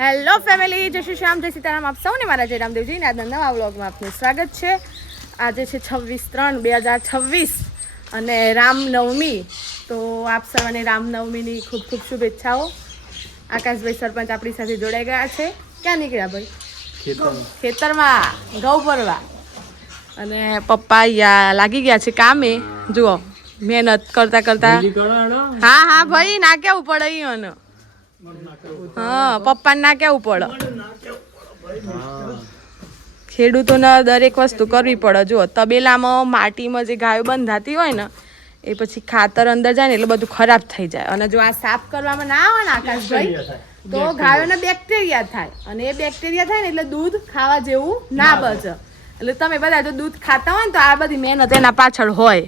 Hello family, જય શ્રી શ્યામ, જય સીતારામ. આપ સૌને મારા જય રામદેવજીને આજના નવા વ્લોગમાં આપનું સ્વાગત છે. આજે છે 26/3/2026 અને રામનવમી. તો આપ સૌને રામનવમીની ખૂબ ખૂબ શુભેચ્છાઓ. આકાશભાઈ સરપંચ આપણી સાથે જોડાઈ ગયા છે. ક્યાં નીકળ્યા ભાઈ? ખેતરમાં ઘઉં ભરવા. અને પપ્પા અહીંયા લાગી ગયા છે કામે. જુઓ મહેનત કરતા કરતા. હા ભાઈ, ના કેવું પડે અહીંયા. હા, પપ્પાને ના કેવું પડે. ખેડૂતોને દરેક વસ્તુ કરવી પડે. જો તબેલામાં માટીમાં જે ગાયો બંધાતી હોય ને એ પછી ખાતર અંદર જાય ને એટલે બધું ખરાબ થઈ જાય. અને જો આ સાફ કરવામાં ના આવે ને આકાશભાઈ તો ગાયોને બેક્ટેરિયા થાય. અને એ બેક્ટેરિયા થાય ને એટલે દૂધ ખાવા જેવું ના બચે. એટલે તમે બધા જો દૂધ ખાતા હોય ને તો આ બધી મહેનત એના પાછળ હોય.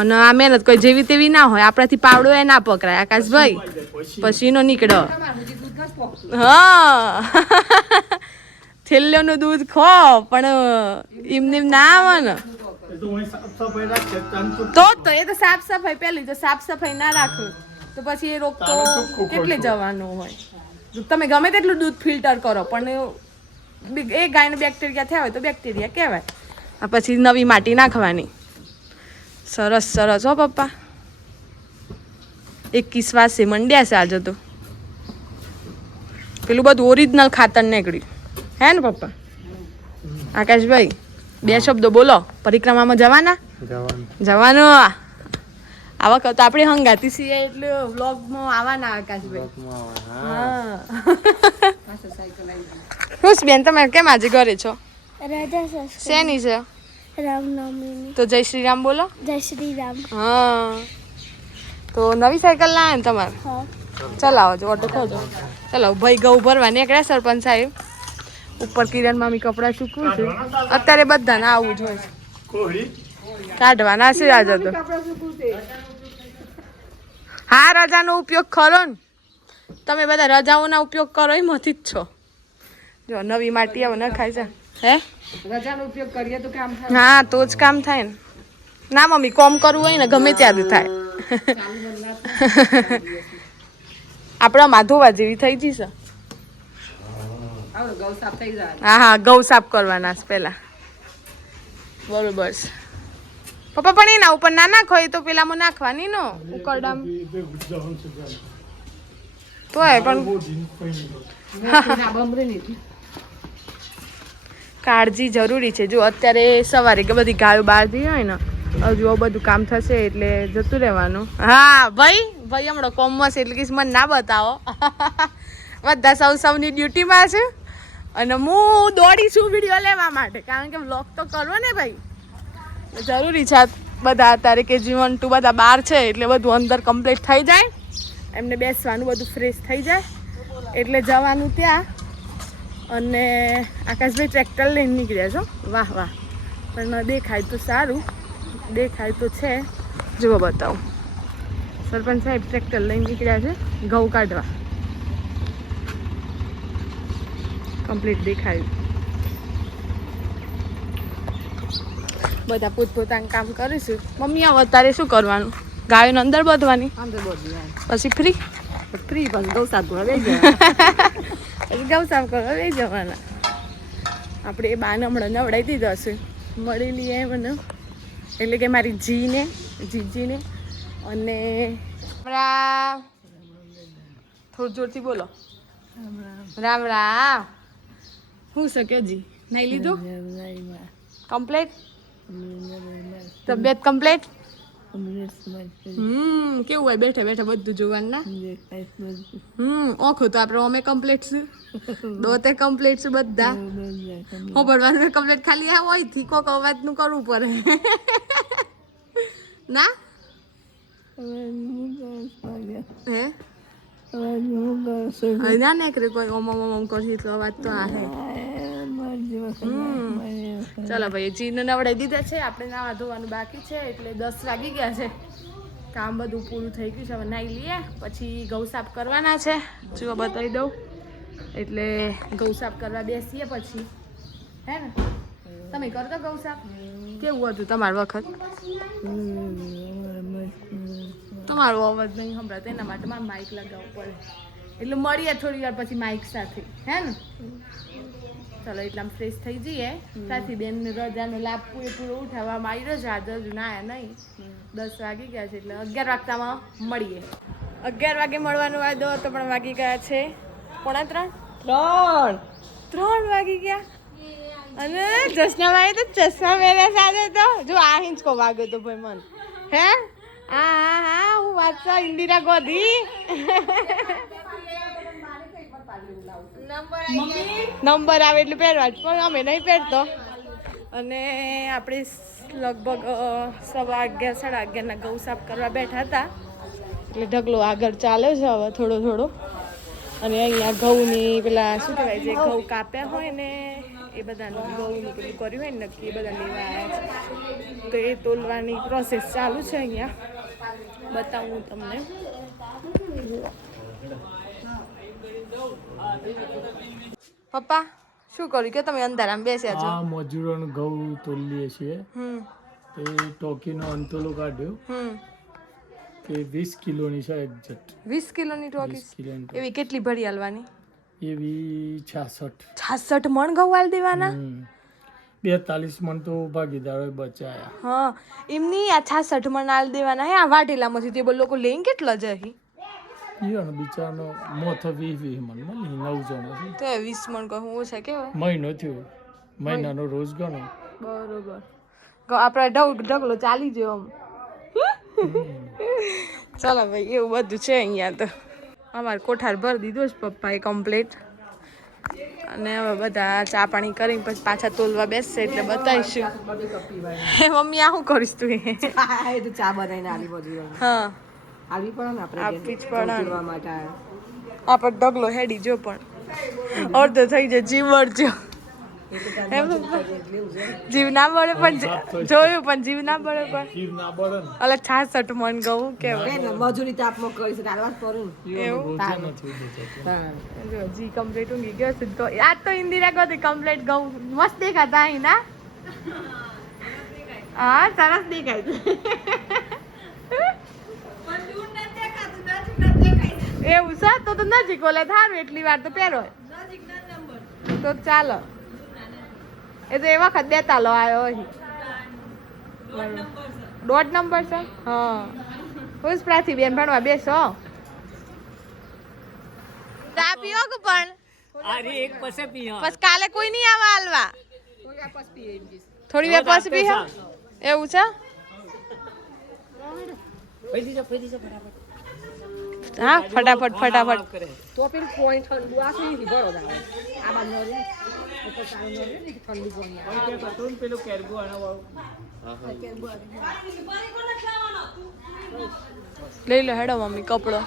અને આ મહેનત કોઈ જેવી તેવી ના હોય. આપણાથી પાવડો એ ના પકડાય આકાશભાઈ, પછીનો નીકળો. હા, છેલ્લેનું દૂધ ખો પણ એમને ના આવે ને તો એ તો સાફ સફાઈ પેલી તો સાફ સફાઈ ના રાખો તો પછી એ રોગ તો કેટલે જવાનો હોય. તમે ગમે તેટલું દૂધ ફિલ્ટર કરો પણ એ ગાયને બેક્ટેરિયા થયા હોય તો બેક્ટેરિયા કહેવાય. પછી નવી માટી નાખવાની. સરસ સરસ હો પપ્પા. 21 વાસે મંડ્યા છે આજે તો. પેલું બધું ઓરિજિનલ ખાતર નીકળ્યું હે ને પપ્પા? આકાશભાઈ 2 શબ્દો બોલો. પરિક્રમામાં જવાના? જવાનું. આ વખત આપણે હંગાતી છીએ એટલે વ્લોગમાં આવવાના આકાશભાઈ. હા. ખુશ બેન, તમે કેમ આજે ઘરે છો? રાજા શેની છે? રામનવમી. તો જય શ્રી રામ બોલો. જય શ્રી રામ. હા, તો નવી સાયકલ લાવે ને તમારે? હા. ચલાવો છો, ઓટો ખોજો. ચલો ભાઈ ઘઉં ભરવા નીકળ્યા સરપંચ સાહેબ. ઉપર કિરણ મામી કપડાં સૂકવું છે. અત્યારે બધાને આવવું જોઈએ. કાઢવાના છે આજે તો. હા, રજાનો ઉપયોગ કરો ને. તમે બધા રજાઓના ઉપયોગ કરો એમાંથી જ છો. જો નવી માટી આવે ન ખાય છે હે. રજાનો ઉપયોગ કરીએ તો કામ થાય. હા, તો જ કામ થાય ને. ના મમ્મી, કોમ કરવું હોય ને ગમે ત્યારે થાય. આપણા માધોવા જેવી થઈ જશે. હા હા, ઘઉં સાફ કરવાના છે પેલા. બરોબર છે પપ્પા. પણ એના ઉપર ના નાખો તો પેલામાં નાખવાની નો ઉકરડામ તોય પણ કાળજી જરૂરી છે. જો અત્યારે સવારે કે બધી ગાયો બહાર જઈ હોય ને હજુ બધું કામ થશે એટલે જતું રહેવાનું. હા ભાઈ, હમણાં કોમર્સ એટલે કે મને ના બતાવો. બધા સૌની ડ્યુટીમાં છે અને હું દોડી છું વિડીયો લેવા માટે, કારણ કે વ્લોગ તો કરવો ને ભાઈ, જરૂરી છે. બધા અત્યારે KG1 2 બધા બહાર છે એટલે બધું અંદર કમ્પ્લીટ થઈ જાય, એમને બેસવાનું બધું ફ્રેશ થઈ જાય એટલે જવાનું ત્યાં. અને આકાશભાઈ ટ્રેક્ટર લઈને નીકળ્યા છો. વાહ વાહ. પણ દેખાય તો સારું, દેખાય તો છે. જુઓ બતાવું, સરપંચ સાહેબ ટ્રેક્ટર લઈને નીકળ્યા છે ઘઉં કાઢવા. કમ્પ્લીટ દેખાયું. બધા પોતપોતાનું કામ કરીશું. મમ્મી આવો તારે શું કરવાનું? ગાયોને અંદર બાંધવાની, પછી ફ્રી પછી ઘઉં સાફ કરવા લઈ જવાના. આપણે એ બાને હમણાં નવડાવી દીધા હશે, મળેલી એ મને, એટલે કે મારી જીજીને. અને થોડું જોરથી બોલો. રામ રામ. શું શકે જી? નહીં લીધું કમ્પ્લેટ? તબિયત કમ્પ્લેટ? કેવું હોય બેઠા બેઠા બધું જોવાનું ના? ઓખું તો આપણે અમે કમ્પ્લેટ છે, દોતે કમ્પ્લેટ છે બધા. હું ભણવાનું કમ્પ્લેટ ખાલી આ હોય થી કોક અવાજનું કરવું પડે ના? હે ના નીકળે કોઈ ઓમ કરશે તો અવાજ તો આ હે. ચાલો ભાઈ, જીને નવડાવી દીધા છે. આપણે નાવા ધોવાનું બાકી છે એટલે 10 વાગી ગયા છે. કામ બધું પૂરું થઈ ગયું છે. હવે નાહી લઈએ પછી ઘઉં સાફ કરવાના છે. જો બતાવી દઉં એટલે ઘઉં સાફ કરવા બેસીએ પછી, હે ને? તમે કરતો ઘઉં સાફ? કેવું હતું તમારું વખત? તમારો અવાજ નહીં સંભળાતો, એના માટે મારે માઇક લગાવવું પડે. એટલે મળીએ થોડી વાર પછી માઇક સાથે હે ને ચલો એટલામાં ફ્રેશ થઈ જઈએ સાથી બેન રજાનો લાભ પૂરો ઉઠાવવામાં આવી રહ્યો છે આજે હજુ ના નહીં 10 વાગી ગયા છે એટલે 11 વાગતામાં મળીએ 11 વાગે મળવાનો વાયદો હતો પણ વાગી ગયા છે 2:45 3 વાગી ગયા અને જસનાભાઈ તો ચશ્મા પહેર્યા સાથે તો જો આ હિંચકો વાગ્યો તો ભાઈ મન હે હા હું વાંચતા ઇન્દિરા ગોધી નંબર આવે એટલે પહેરવા જ પણ અમે નહીં પહેરતો અને આપણે લગભગ 11:30 ના ઘઉં સાફ કરવા બેઠા હતા એટલે ઢગલો આગળ ચાલે છે હવે થોડો અને અહીંયા ઘઉંની પેલા શું કહેવાય જે ઘઉં કાપ્યા હોય ને એ બધાનું ઘઉંનું પેલું કર્યું હોય ને નક્કી એ બધા લેવા આવ્યા છે તો એ તોલવાની પ્રોસેસ ચાલુ છે અહીંયા બતાવું તમને પપ્પા શું કર્યું કે તમે અંધારામાં બેસ્યા છો આ મજૂરોનું ઘઉં તોલીએ છીએ એ ટોકીનો અંતોલો કાઢ્યો કે 20 કિલોની છે એક્ઝેક્ટ 20 કિલોની ટોકી એવી કેટલી ભરી હાલવાની એવી 66 મણ ઘઉં હાલ દેવાના 42 મણ તો ભાગીદારો બચાયા હા એમની આ 66 મણ હાલ દેવાના હે આ વાટેલામાંથી તે લોકો લઈને કેટલા જહી ઈવાનો બિચારાનો મોથો 20 મણ મળી 9 જણો છે તો 20 મણ કહું છે કેવાય મહિનો થયો મહિનાનો રોજ ગણો બરોબર આપણા ઢગલો ચાલી ગયો આમ ચાલો ભાઈ એવું બધું છે અહીંયા તો અમારે કોઠાર ભરી દીધો છે પપ્પાએ કમ્પ્લીટ અને હવે બધા ચા પાણી કરીને પછી પાછા તોલવા બેસશે એટલે બતાવીશું મમ્મી આ શું કરીશ તું ચા બનાવીને આલી બધું હા આલી પણ આપણે આપવી જ પડે પીવા માટે આપણે ઢગલો હેડી જો પણ અડધો થઈ જાય જીવ વળજો જીવ ના બળે પણ જોયું પણ જીવ ના બળે પણ જીવ ના બળે ને અલે 66 મણ ઘઉં કેવાય મજૂરી તાપમાં કરી છે આલવા પડું એવું રોજા નથી દેતા જો જી કમ્પ્લીટ ઊંઘી ગયો છે તો આજ તો ઇન્દિરા ગોતી કમ્પ્લીટ ઘઉં મસ્ત દેખાતા અહીં ના હા સરસ દેખાય છે એવું છે તો નજીક ઓલે થારું એટલી વાર તો પહેરો તો ચાલો એ તો એ વખત દેતા લો આવ્યો અહીં 1.5 નંબર છે હા હું પ્રાથી બેન ભણવા બેસો ચા પીઓ કે પણ બસ કાલે કોઈ નહીં આવે હાલવા થોડી વાર પછી પીઓ એવું છે હા ફટાફટ તો પેલું પોઈન્ટ ઠંડુ આ શું ભરો આ બાદ નો રે તો સારું નો રે ઠંડુ પોઈન્ટ પેલું કેરગો આના લઈ લો હેડો મમ્મી કપડો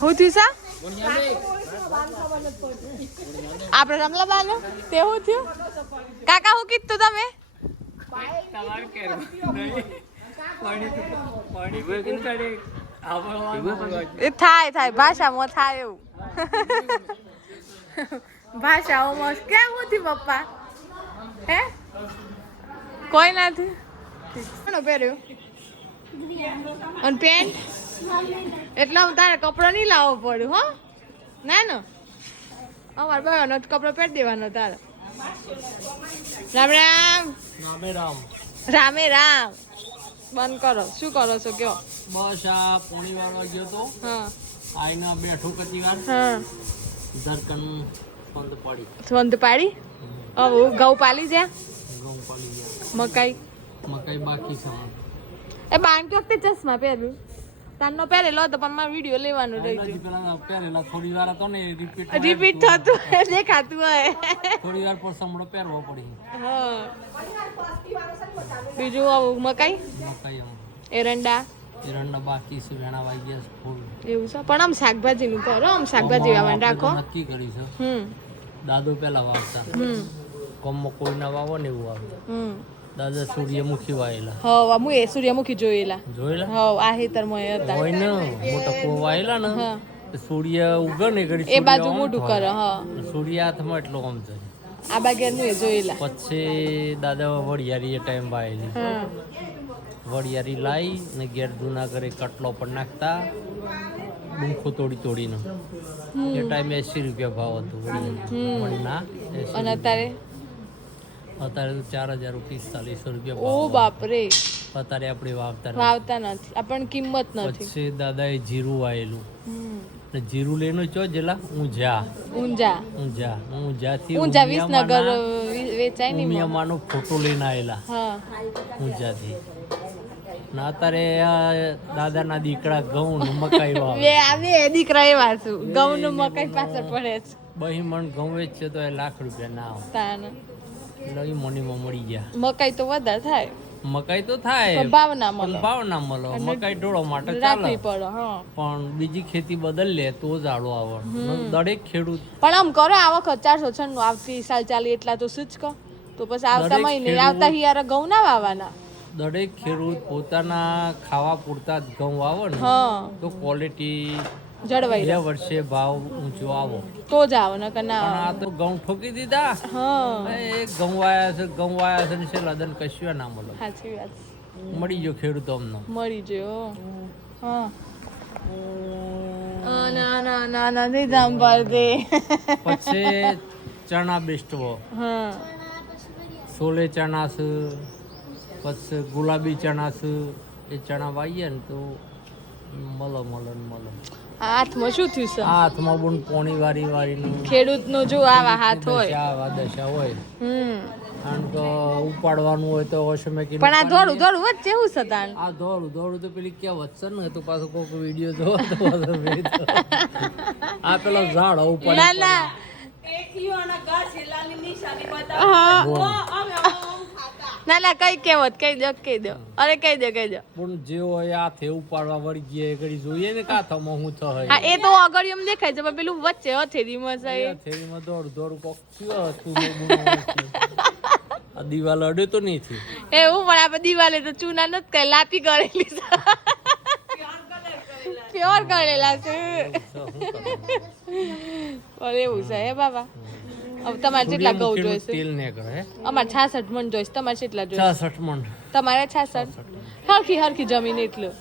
હું થયું સા આપણે રમલા બાનો તે હું થયું કાકા હું કીધું તમે એ થાય ભાષામાં થાય એવું ભાષાઓમાં કેમ હતી પપ્પા હે કોઈ નથી કોનો પહેર્યો અને પેન્ટ એટલે હું તારે કપડો નહીં લાવવો પડ્યો હો ના ને અમારે બહેનો કપડો પહેરી દેવાનો તારે રામ રામ રામે રામ બંધ કરો શું કરો છો કયો બસ આ પોણી વાળો ગયો તો હા આઈના બેઠું કતી વાર હા ધરકન બંધ પડી સ્વંત પાડી હવે ઘઉં પાલી જ્યાં ઘઉં પડી ગયા મકાઈ મકાઈ બાકી છે એ બાંધ વખતે ચશ્મા પહેર્યું તારનો પહેરેલો હતો પણ મારે વિડીયો લેવાનું રહી ગયું પેલા પહેરેલા થોડી વાર હતો ને રિપીટ થતું દેખાતું હોય થોડી વાર પર સમડો પહેરવો પડી હા બીજું આવું મકાઈ મકાઈ એરંડા એરંડા બાકી છે વેણા વાઈ ગયા છે ફૂલ એવું છે પણ આમ શાકભાજીનું કરો આમ શાકભાજી વાવવાનું રાખો નક્કી કરી છે દાદો પેલા વાવતા કોમમાં કોઈ ના વાવો ને એવું વાવતા દાદા સૂર્યમુખી વાયેલા હા હું એ સૂર્યમુખી જોયેલા જોયેલા હા આ હેતરમાં હતા હોય ને મોટા કો વાયેલા ને હા તો સૂર્ય ઉગે ને ઘડી એ બાજુ મોઢું કરે હા સૂર્ય હાથમાં એટલો આમ જાય આ બાગેર હું એ જોયેલા પછી દાદા વડિયારી એ ટાઈમ વાયેલી હા વરિયારી લાવી ને ઘેર જૂના ઘરે કટલો પણ નાખતા ડુંખો તોડીને એ ટાઈમે 80 રૂપિયા ભાવ હતો વરિયાળીના 80 અને અત્યારે અત્યારે તો 4045 રૂપિયા ઓ ભાવ બાપરે અત્યારે આપણે વાવતા વાવતા નથી આપણને કિંમત નથી પછી દાદાએ જીરું વાયેલું હમ. ને જીરું લઈને ચો જેલા ઊંઝા ઊંઝા ઊંઝાથી ઊંઝા વિસનગર વેચાય ને એમાં. ઉમિયામાનો ફોટો લઈને આવેલા હા ઊંઝાથી ને અત્યારે આ દાદાના દીકરા ઘઉં ને મકાઈ વાવે બે આવે દીકરા એવા છું ઘઉં નું મકાઈ પાછળ પડે છે બહી મણ ઘઉં વેચશે તો એ લાખ રૂપિયા ના આવે તાન એટલે ઈ મણીમાં મળી ગયા મકાઈ તો વધારે થાય મકાઈ તો થાય પણ ભાવ ના પણ મળે ભાવ ના મળે મકાઈ ઢોળો માટે ચાલે રાખવી પડે હા પણ બીજી ખેતી બદલ લે તો જ આડો આવે દરેક ખેડૂત પણ આમ કરો આ વખત 496 આવતી સાલ ચાલી એટલા તો શું જ કહો તો પછી આવતા દરેક મહિને ખેડૂત- આવતા હિયારા ઘઉં ના વાવવાના દરેક ખેડૂત પોતાના ખાવા પૂરતા જ ઘઉં વાવો ને હા તો ક્વોલિટી જળવાઈ બે રહે વર્ષે ભાવ ઊંચો આવો તો જ આવે નકર ના પણ આવે. આ તો ઘઉં ઠોકી દીધા હા એ ઘઉં વાયા છે ને છે લદન કશું ના મળે સાચી વાત મળી ગયો ખેડૂતો અમને મળી ગયો હા ના ના ના ના નહીં સાંભળ દે પછી ચણા બેસ્ટવો હા છોલે ચણા છે પછી ગુલાબી ચણા છે એ ચણા વાવીએ ને તો મળે આ હાથમાં શું થયું છે આ હાથમાં પણ પોણી વારીનું ખેડૂતનો જો આવા હાથ હોય દશા હોય હમ કારણ કે ઉપાડવાનું હોય તો ઓશોમેકી પણ આ ધોળું ધોળું વચ્ચે એવું છે તાન આ દોડું તો પેલી ક્યાં વધશે ને તો પાછો કોઈક વિડીયો જોવો તો પાછો ભેદ. આ પેલો ઝાડ ઉપાડી ના ના ના ના કઈ કહેવત કહી દો અરે કહી દો પણ જે હોય હાથે ઉપાડવા વળી ગયા ઘડી જોઈએ ને કાથામાં હું થાય હા એ તો આગળ એમ દેખાય છે પણ પેલું વચ્ચે હથેળીમાં છે એ. થેરીમાં દોડું કોક થયો હતું ને બૂમો હતી. આ દિવાલ અડે તો નહીં થયું એવું પણ આપણે દિવાલે તો ચૂના નથી કઈ લાપી કરેલી છે પ્યોર કરેલા છે પણ એવું છે હે બાબા હવે તમારે કેટલા ઘઉં જોઈશે તેલ ને કરે હે અમારે 66 મણ જોઈશે તમારે કેટલા જોઈશે 66 મણ તમારે 66 હરખી જમીન એટલું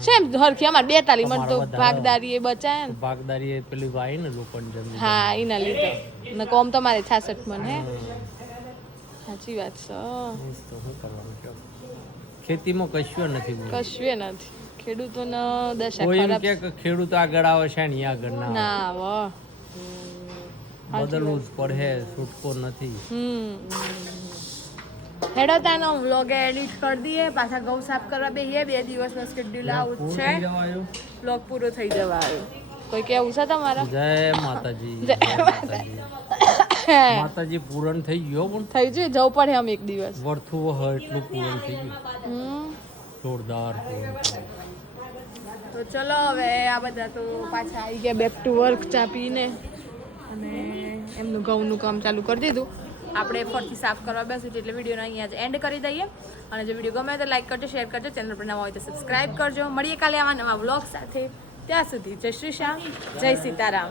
સેમ હરખી અમારે 42 મણ તો ભાગદારી એ બચાય ને ભાગદારી એ પેલી વાય ને લોકોની જમીન હા એના લીધે ને કોમ તમારે 66 મણ હે સાચી વાત છે તો શું કરવાનું કહો? ખેતીમાં કશું નથી બોલ. કશું નથી ખેડૂતોનો દશા કોઈ એમ ખરાબ કે ખેડૂત આગળ આવે છે ને આગળ ના આવે. ના વાહ બદલવું જ પડે છૂટકો નથી હેડો તાનો વ્લોગ એડિટ કરી દઈએ પાછા ઘઉં સાફ કરવા બેહીએ 2 દિવસનો શેડ્યુલ આવું જ છે વ્લોગ પૂરો થઈ જવા આવ્યો કોઈ કેવું છે તમારા જય માતાજી જય જય માતાજી માતાજી પૂરણ થઈ ગયો પણ થઈ જઈએ જવું પડે આમ એક દિવસ વર્થું હોય એટલું પૂરણ થઈ ગયું હમ. જોરદાર પૂરણ તો ચલો હવે આ બધા તો પાછા આવી ગયા બેક ટુ વર્ક ચા પીને અને એમનું ઘઉંનું કામ ચાલુ કરી દીધું આપણે ફરીથી સાફ કરવા બેસું એટલે વિડીયોને અહીંયા જ એન્ડ કરી દઈએ અને જો વિડીયો ગમે તો લાઈક કરજો શેર કરજો ચેનલ પર નવા હોય તો સબસ્ક્રાઈબ કરજો મળીએ કાલે આવા નવા વ્લોગ સાથે ત્યાં સુધી જય શ્રી શ્યામ જય સીતારામ